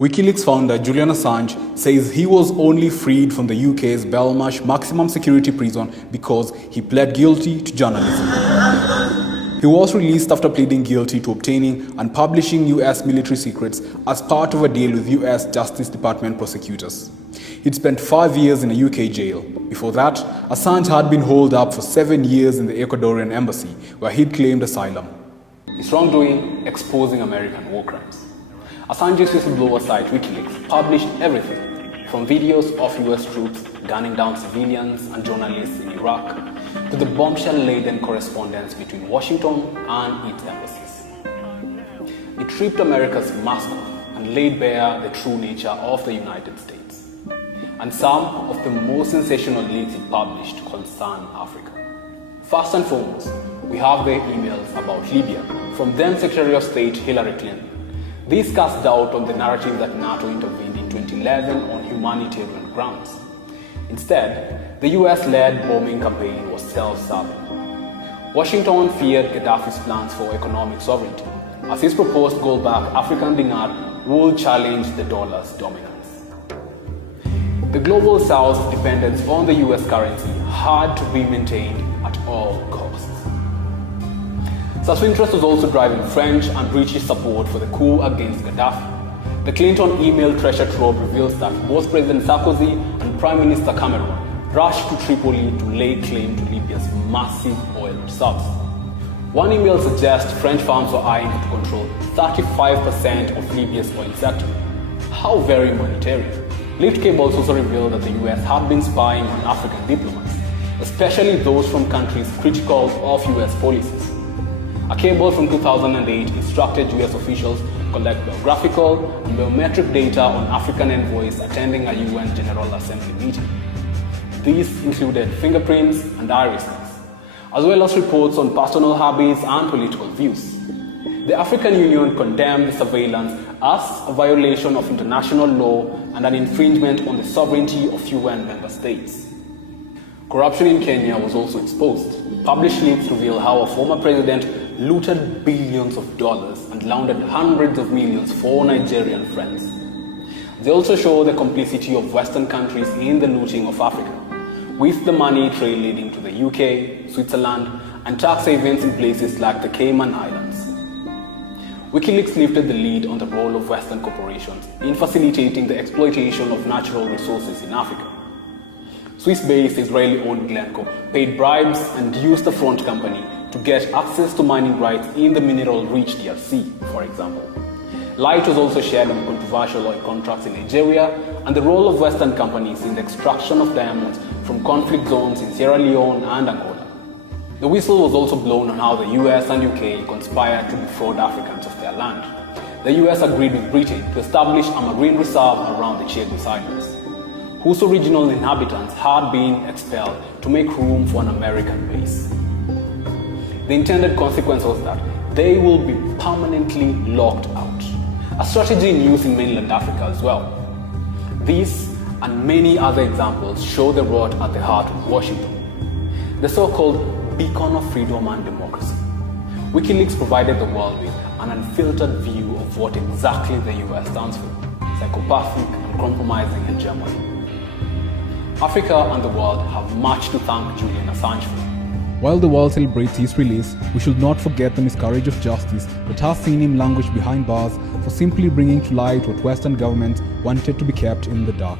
Wikileaks founder Julian Assange says he was only freed from the UK's Belmarsh maximum security prison because he pled guilty to journalism. He was released after pleading guilty to obtaining and publishing US military secrets as part of a deal with US Justice Department prosecutors. He'd spent 5 years in a UK jail. Before that, Assange had been holed up for 7 years in the Ecuadorian embassy, where he'd claimed asylum. His wrongdoing exposing American war crimes. Assange's whistleblower site Wikileaks published everything from videos of US troops gunning down civilians and journalists in Iraq to the bombshell-laden correspondence between Washington and its embassies. It stripped America's mask off and laid bare the true nature of the United States. And some of the most sensational leaks it published concern Africa. First and foremost, we have the emails about Libya from then Secretary of State Hillary Clinton. These cast doubt on the narrative that NATO intervened in 2011 on humanitarian grounds. Instead, the US-led bombing campaign was self-serving. Washington feared Gaddafi's plans for economic sovereignty, as his proposed gold-backed African dinar would challenge the dollar's dominance. The global South's dependence on the US currency had to be maintained at all costs. Such interest was also driving French and British support for the coup against Gaddafi. The Clinton email treasure trove reveals that both President Sarkozy and Prime Minister Cameron rushed to Tripoli to lay claim to Libya's massive oil reserves. One email suggests French firms were eyeing to control 35% of Libya's oil sector. How very humanitarian. Leaked cables also revealed that the US had been spying on African diplomats, especially those from countries critical of US policies. A cable from 2008 instructed US officials to collect biographical and biometric data on African envoys attending a UN General Assembly meeting. These included fingerprints and irises, as well as reports on personal habits and political views. The African Union condemned the surveillance as a violation of international law and an infringement on the sovereignty of UN member states. Corruption in Kenya was also exposed. Published leaks reveal how a former president looted billions of dollars and laundered hundreds of millions for Nigerian friends. They also show the complicity of Western countries in the looting of Africa, with the money trail leading to the UK, Switzerland, and tax havens in places like the Cayman Islands. Wikileaks lifted the lead on the role of Western corporations in facilitating the exploitation of natural resources in Africa. Swiss-based Israeli-owned Glencore paid bribes and used the front company to get access to mining rights in the mineral-rich DRC, for example. Light was also shed on controversial oil contracts in Nigeria and the role of Western companies in the extraction of diamonds from conflict zones in Sierra Leone and Angola. The whistle was also blown on how the US and UK conspired to defraud Africans of their land. The US agreed with Britain to establish a marine reserve around the Chagos Islands, whose original inhabitants had been expelled to make room for an American base. The intended consequence was that they will be permanently locked out, a strategy in use in mainland Africa as well. These and many other examples show the rot at the heart of Washington, the so-called beacon of freedom and democracy. Wikileaks provided the world with an unfiltered view of what exactly the US stands for: psychopathic and compromising hegemony. Africa and the world have much to thank Julian Assange for. While the world celebrates his release, we should not forget the miscarriage of justice that has seen him languish behind bars for simply bringing to light what Western governments wanted to be kept in the dark.